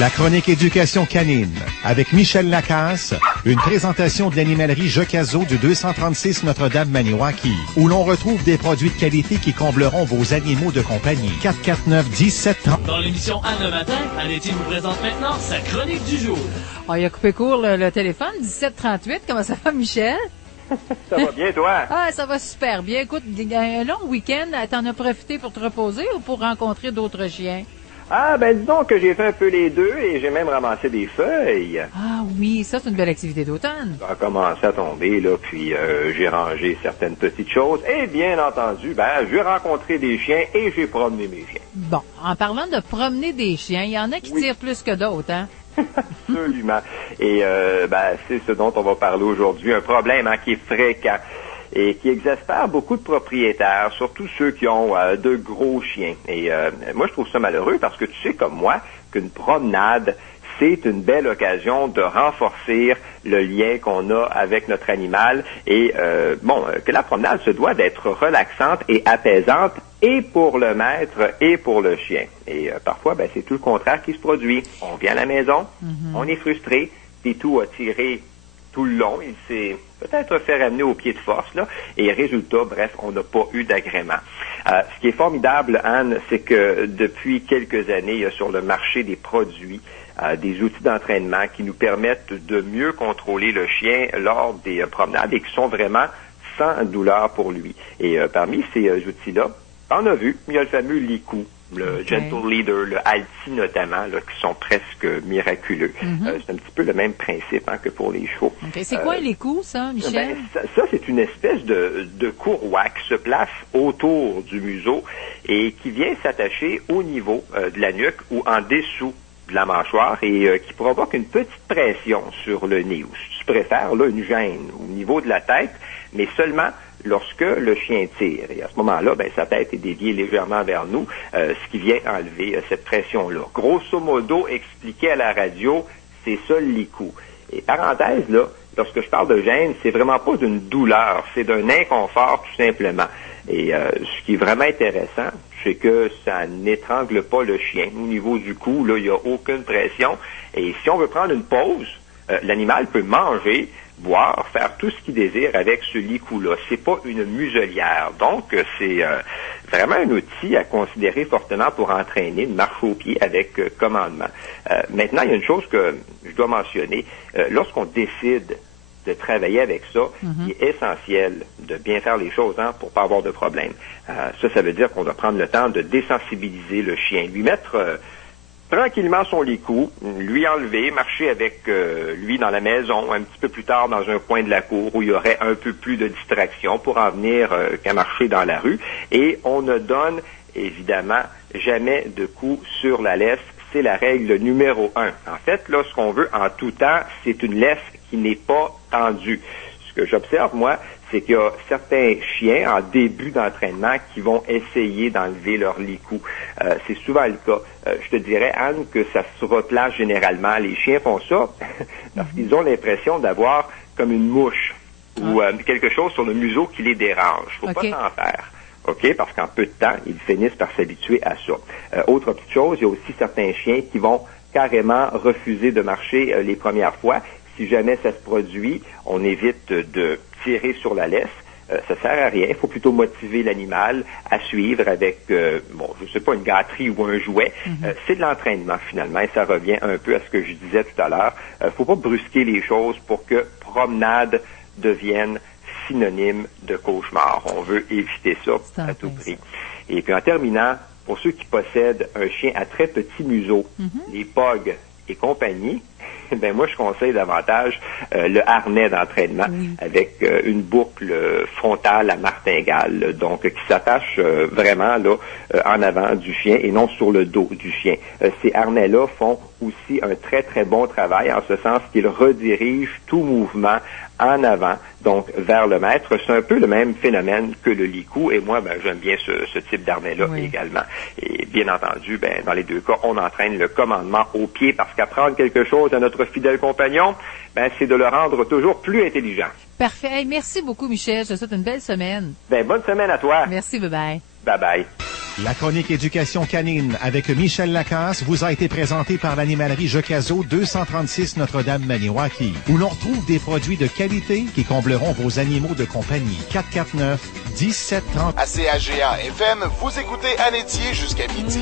La chronique éducation canine avec Michel Lacasse, une présentation de l'animalerie Jocazo du 236 Notre-Dame-Maniwaki, où l'on retrouve des produits de qualité qui combleront vos animaux de compagnie. 449-1730. Dans l'émission Anne le matin, Annetti vous présente maintenant sa chronique du jour. Oh, il a coupé court le téléphone, 17h38. Comment ça va, Michel? Ça va bien, toi? Ah, ça va super bien. Écoute, un long week-end, t'en as profité pour te reposer ou pour rencontrer d'autres chiens? Ah, ben disons que j'ai fait un peu les deux et j'ai même ramassé des feuilles. Ah oui, ça, c'est une belle activité d'automne. Ça a commencé à tomber, là, puis j'ai rangé certaines petites choses. Et bien entendu, j'ai rencontré des chiens et j'ai promené mes chiens. Bon, en parlant de promener des chiens, il y en a qui tirent plus que d'autres, hein? Absolument. Et c'est ce dont on va parler aujourd'hui. Un problème qui est fréquent et qui exaspère beaucoup de propriétaires, surtout ceux qui ont de gros chiens. Et moi, je trouve ça malheureux parce que tu sais comme moi qu'une promenade, c'est une belle occasion de renforcer le lien qu'on a avec notre animal et que la promenade se doit d'être relaxante et apaisante et pour le maître et pour le chien. Et parfois, c'est tout le contraire qui se produit. On vient à la maison, on est frustré, Pitou a tiré tout le long, il s'est peut-être fait ramener au pied de force, là, et résultat, bref, on n'a pas eu d'agrément. Ce qui est formidable, Anne, c'est que depuis quelques années, il y a sur le marché des produits, des outils d'entraînement qui nous permettent de mieux contrôler le chien lors des promenades et qui sont vraiment sans douleur pour lui. Et parmi ces outils-là, on a vu, il y a le fameux Licou, le Gentle Leader, le Alti notamment, là, qui sont presque miraculeux. C'est un petit peu le même principe que pour les chevaux. Okay. C'est quoi les coups, ça, Michel? Ça, c'est une espèce de courroie qui se place autour du museau et qui vient s'attacher au niveau de la nuque ou en dessous de la mâchoire et qui provoque une petite pression sur le nez, ou si tu préfères, là, une gêne au niveau de la tête, mais seulement lorsque le chien tire. Et à ce moment-là, sa tête est déviée légèrement vers nous, ce qui vient enlever cette pression-là. Grosso modo, expliqué à la radio, c'est ça le Licou. Et parenthèse, là, lorsque je parle de gêne, c'est vraiment pas d'une douleur, c'est d'un inconfort tout simplement. Et ce qui est vraiment intéressant, c'est que ça n'étrangle pas le chien. Au niveau du cou, là, il n'y a aucune pression. Et si on veut prendre une pause, l'animal peut manger, boire, faire tout ce qu'il désire avec ce Licou-là. C'est pas une muselière. Donc, c'est vraiment un outil à considérer fortement pour entraîner une marche au pied avec commandement. Maintenant, il y a une chose que je dois mentionner. Lorsqu'on décide de travailler avec ça, il est essentiel de bien faire les choses pour pas avoir de problème. Ça veut dire qu'on doit prendre le temps de désensibiliser le chien, lui mettre tranquillement son Licou, lui enlever, marcher avec lui dans la maison, un petit peu plus tard dans un coin de la cour où il y aurait un peu plus de distraction pour en venir qu'à marcher dans la rue. Et on ne donne évidemment jamais de coups sur la laisse. C'est la règle numéro 1. En fait, là, ce qu'on veut en tout temps, c'est une laisse qui n'est pas tendue. Ce que j'observe, moi, c'est qu'il y a certains chiens en début d'entraînement qui vont essayer d'enlever leur Licou. C'est souvent le cas. Je te dirais, Anne, que ça se replace généralement. Les chiens font ça parce qu'ils ont l'impression d'avoir comme une mouche ou quelque chose sur le museau qui les dérange. Faut pas s'en faire. OK? Parce qu'en peu de temps, ils finissent par s'habituer à ça. Autre petite chose, il y a aussi certains chiens qui vont carrément refuser de marcher les premières fois. Si jamais ça se produit, on évite de tirer sur la laisse. Ça sert à rien. Il faut plutôt motiver l'animal à suivre avec, je sais pas, une gâterie ou un jouet. C'est de l'entraînement, finalement, et ça revient un peu à ce que je disais tout à l'heure. Faut pas brusquer les choses pour que promenade devienne synonyme de cauchemar. On veut éviter ça à tout prix. Et puis, en terminant, pour ceux qui possèdent un chien à très petit museau, les POG et compagnie, moi, je conseille davantage le harnais d'entraînement avec une boucle frontale à martingale, donc qui s'attache vraiment là en avant du chien et non sur le dos du chien. Ces harnais-là font aussi un très, très bon travail en ce sens qu'ils redirigent tout mouvement en avant, donc vers le maître. C'est un peu le même phénomène que le Licou, et moi, j'aime bien ce type d'harnais-là également. Et bien entendu, dans les deux cas, on entraîne le commandement au pied, parce qu'apprendre quelque chose à notre fidèle compagnon, c'est de le rendre toujours plus intelligent. Parfait. Hey, merci beaucoup, Michel. Je te souhaite une belle semaine. Bonne semaine à toi. Merci, bye-bye. Bye-bye. La chronique éducation canine avec Michel Lacasse vous a été présentée par l'animalerie Jocazo 236 Notre-Dame-Maniwaki, où l'on retrouve des produits de qualité qui combleront vos animaux de compagnie. 449-1730. À CAGA FM, vous écoutez à l'étier jusqu'à midi.